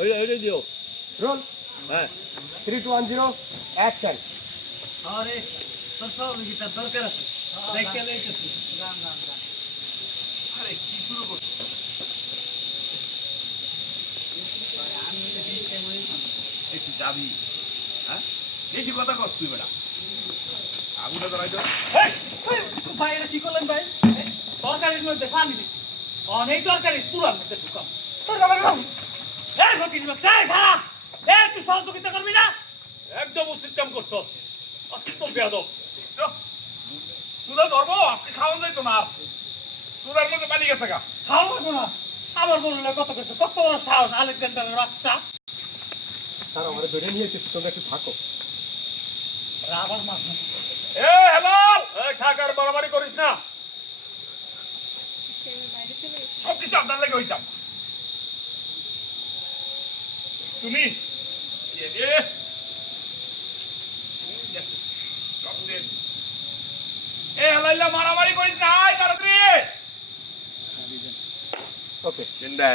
ওইটাই দিও। রোল হ্যাঁ 3 2 1 0 অ্যাকশন আরে তোর সহযোগিতার দরকার আছে দেখতে লাইতেছি গান গান গান আরে কি শুরু করছো? আমি এটা 20 টাইম হই এই তুই যাবি? হ্যাঁ বেশি কথা কস তুই বেটা। আগুনটা ধরাই দাও। ভাই এটা কি করলেন ভাই তরকারির মধ্যে পানি দিছি অনেক তরকারি চুলার মধ্যে ঢুকাম তোর বাবা এই ফকির বাচ্চা খারা তুই সহযোগিতা করবি না একদম উচিত কাম করছো। অসিত বেয়াদব। দেখছো? সুদা ধরবো আজকে খাওয়ান যাইতো না আর। সুদার মধ্যে পানি গেছে গা। খাওয়া লাগবো না আমার বললে কত কিছু কত বড় সাহস আলেকজান্ডারের বাচ্চা স্যার আমারে ধরে নিয়ে এসেছি তোমরা একটু থাকো রাবার মার এ হ্যালো এই থাক আর বাড়াবাড়ি করিস না। সব কিছু আপনার লাগে হইছে শুনি এ রে গেছে সব শেষ এ হালাইলা মারামারি করিস না আয় তাড়াতাড়ি ওকে জিন্দা